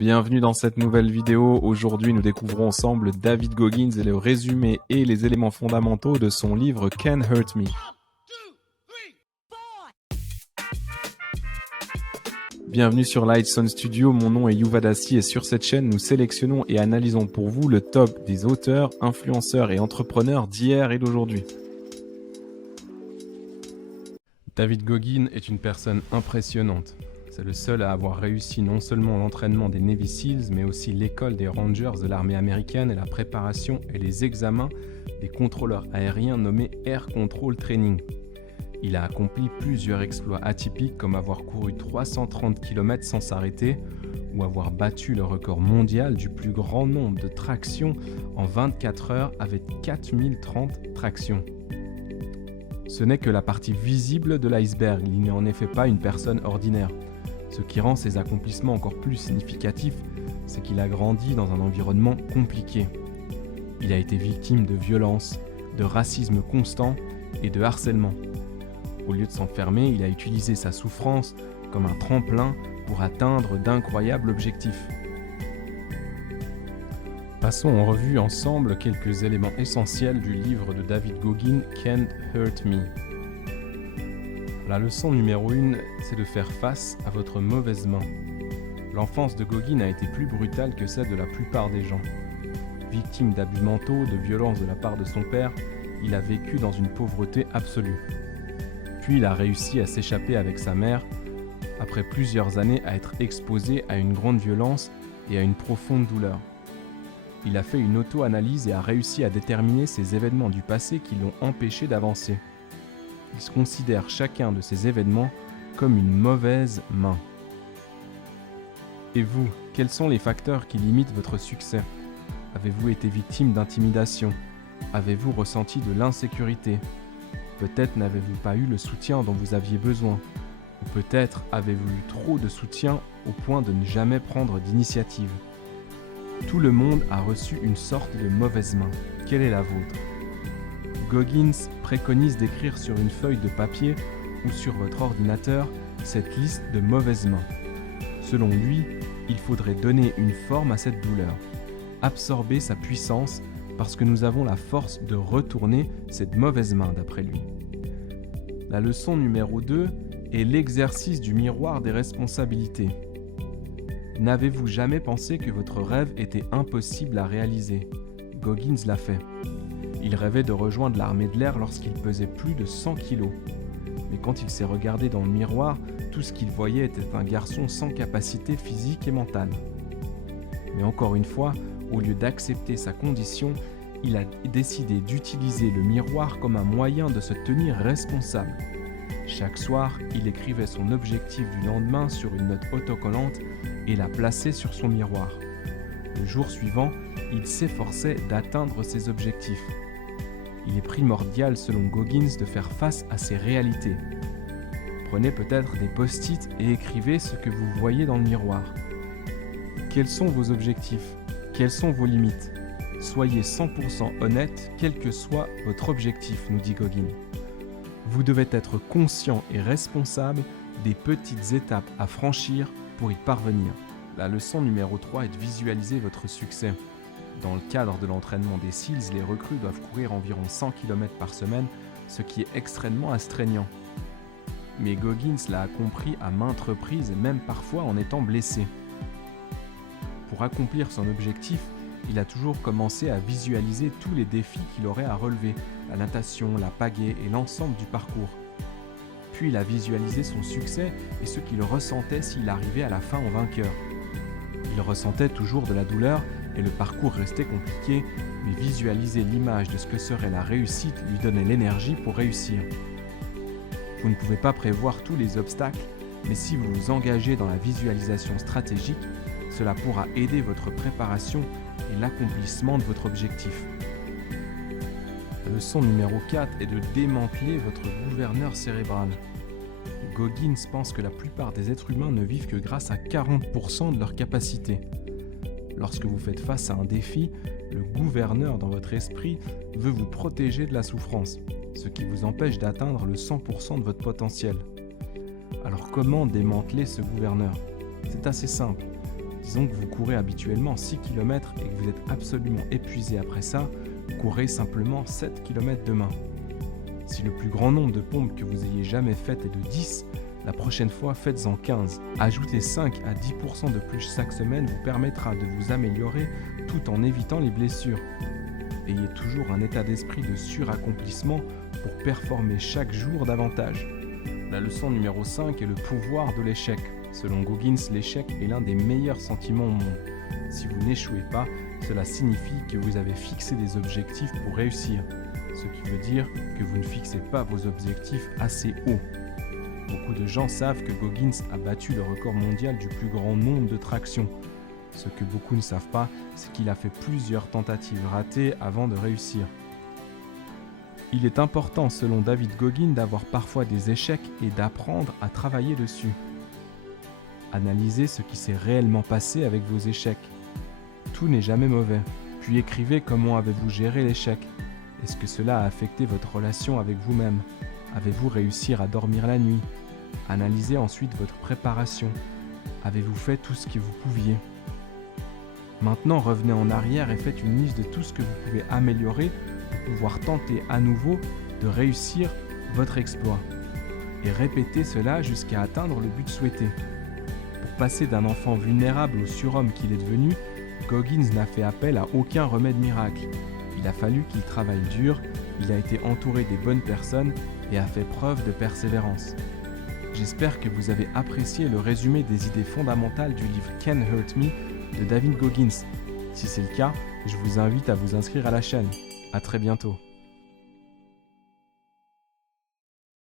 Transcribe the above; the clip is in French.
Bienvenue dans cette nouvelle vidéo. Aujourd'hui, nous découvrons ensemble David Goggins et le résumé et les éléments fondamentaux de son livre Can't Hurt Me. Bienvenue sur Lightstone Studio, mon nom est Yuva Dassi et sur cette chaîne, nous sélectionnons et analysons pour vous le top des auteurs, influenceurs et entrepreneurs d'hier et d'aujourd'hui. David Goggins est une personne impressionnante. C'est le seul à avoir réussi non seulement l'entraînement des Navy Seals, mais aussi l'école des Rangers de l'armée américaine et la préparation et les examens des contrôleurs aériens nommés Air Control Training. Il a accompli plusieurs exploits atypiques comme avoir couru 330 km sans s'arrêter ou avoir battu le record mondial du plus grand nombre de tractions en 24 heures avec 4030 tractions. Ce n'est que la partie visible de l'iceberg, il n'est en effet pas une personne ordinaire. Ce qui rend ses accomplissements encore plus significatifs, c'est qu'il a grandi dans un environnement compliqué. Il a été victime de violences, de racisme constant et de harcèlement. Au lieu de s'enfermer, il a utilisé sa souffrance comme un tremplin pour atteindre d'incroyables objectifs. Passons en revue ensemble quelques éléments essentiels du livre de David Goggins, Can't Hurt Me. La leçon numéro 1, c'est de faire face à votre mauvaise main. L'enfance de Goggins a été plus brutale que celle de la plupart des gens. Victime d'abus mentaux, de violences de la part de son père, il a vécu dans une pauvreté absolue. Puis il a réussi à s'échapper avec sa mère, après plusieurs années à être exposé à une grande violence et à une profonde douleur. Il a fait une auto-analyse et a réussi à déterminer ces événements du passé qui l'ont empêché d'avancer. Il considère chacun de ces événements comme une mauvaise main. Et vous, quels sont les facteurs qui limitent votre succès? Avez-vous été victime d'intimidation? Avez-vous ressenti de l'insécurité? Peut-être n'avez-vous pas eu le soutien dont vous aviez besoin. Ou peut-être avez-vous eu trop de soutien au point de ne jamais prendre d'initiative. Tout le monde a reçu une sorte de mauvaise main. Quelle est la vôtre? Goggins préconise d'écrire sur une feuille de papier ou sur votre ordinateur cette liste de mauvaises mains. Selon lui, il faudrait donner une forme à cette douleur, absorber sa puissance parce que nous avons la force de retourner cette mauvaise main d'après lui. La leçon numéro 2 est l'exercice du miroir des responsabilités. N'avez-vous jamais pensé que votre rêve était impossible à réaliser? Goggins l'a fait. Il rêvait de rejoindre l'armée de l'air lorsqu'il pesait plus de 100 kilos. Mais quand il s'est regardé dans le miroir, tout ce qu'il voyait était un garçon sans capacité physique et mentale. Mais encore une fois, au lieu d'accepter sa condition, il a décidé d'utiliser le miroir comme un moyen de se tenir responsable. Chaque soir, il écrivait son objectif du lendemain sur une note autocollante et la plaçait sur son miroir. Le jour suivant, il s'efforçait d'atteindre ses objectifs. Il est primordial, selon Goggins, de faire face à ces réalités. Prenez peut-être des post-it et écrivez ce que vous voyez dans le miroir. Quels sont vos objectifs? Quelles sont vos limites? Soyez 100% honnête, quel que soit votre objectif, nous dit Goggins. Vous devez être conscient et responsable des petites étapes à franchir pour y parvenir. La leçon numéro 3 est de visualiser votre succès. Dans le cadre de l'entraînement des SEALs, les recrues doivent courir environ 100 km par semaine, ce qui est extrêmement astreignant. Mais Goggins l'a compris à maintes reprises et même parfois en étant blessé. Pour accomplir son objectif, il a toujours commencé à visualiser tous les défis qu'il aurait à relever, la natation, la pagaie et l'ensemble du parcours. Puis il a visualisé son succès et ce qu'il ressentait s'il arrivait à la fin en vainqueur. Il ressentait toujours de la douleur et le parcours restait compliqué, mais visualiser l'image de ce que serait la réussite lui donnait l'énergie pour réussir. Vous ne pouvez pas prévoir tous les obstacles, mais si vous vous engagez dans la visualisation stratégique, cela pourra aider votre préparation et l'accomplissement de votre objectif. La leçon numéro 4 est de démanteler votre gouverneur cérébral. Goggins pense que la plupart des êtres humains ne vivent que grâce à 40% de leur capacité. Lorsque vous faites face à un défi, le gouverneur dans votre esprit veut vous protéger de la souffrance, ce qui vous empêche d'atteindre le 100% de votre potentiel. Alors comment démanteler ce gouverneur? C'est assez simple. Disons que vous courez habituellement 6 km et que vous êtes absolument épuisé après ça, courez simplement 7 km demain. Si le plus grand nombre de pompes que vous ayez jamais faites est de 10, la prochaine fois faites-en 15. Ajouter 5 à 10% de plus chaque semaine vous permettra de vous améliorer tout en évitant les blessures. Ayez toujours un état d'esprit de suraccomplissement pour performer chaque jour davantage. La leçon numéro 5 est le pouvoir de l'échec. Selon Goggins, l'échec est l'un des meilleurs sentiments au monde. Si vous n'échouez pas, cela signifie que vous avez fixé des objectifs pour réussir, ce qui veut dire que vous ne fixez pas vos objectifs assez haut. Beaucoup de gens savent que Goggins a battu le record mondial du plus grand nombre de tractions. Ce que beaucoup ne savent pas, c'est qu'il a fait plusieurs tentatives ratées avant de réussir. Il est important, selon David Goggins, d'avoir parfois des échecs et d'apprendre à travailler dessus. Analysez ce qui s'est réellement passé avec vos échecs. Tout n'est jamais mauvais. Puis écrivez comment avez-vous géré l'échec. Est-ce que cela a affecté votre relation avec vous-même? Avez-vous réussi à dormir la nuit? Analysez ensuite votre préparation. Avez-vous fait tout ce que vous pouviez? Maintenant, revenez en arrière et faites une liste de tout ce que vous pouvez améliorer pour pouvoir tenter à nouveau de réussir votre exploit. Et répétez cela jusqu'à atteindre le but souhaité. Pour passer d'un enfant vulnérable au surhomme qu'il est devenu, Goggins n'a fait appel à aucun remède miracle. Il a fallu qu'il travaille dur, il a été entouré des bonnes personnes et a fait preuve de persévérance. J'espère que vous avez apprécié le résumé des idées fondamentales du livre Can't Hurt Me de David Goggins. Si c'est le cas, je vous invite à vous inscrire à la chaîne. À très bientôt.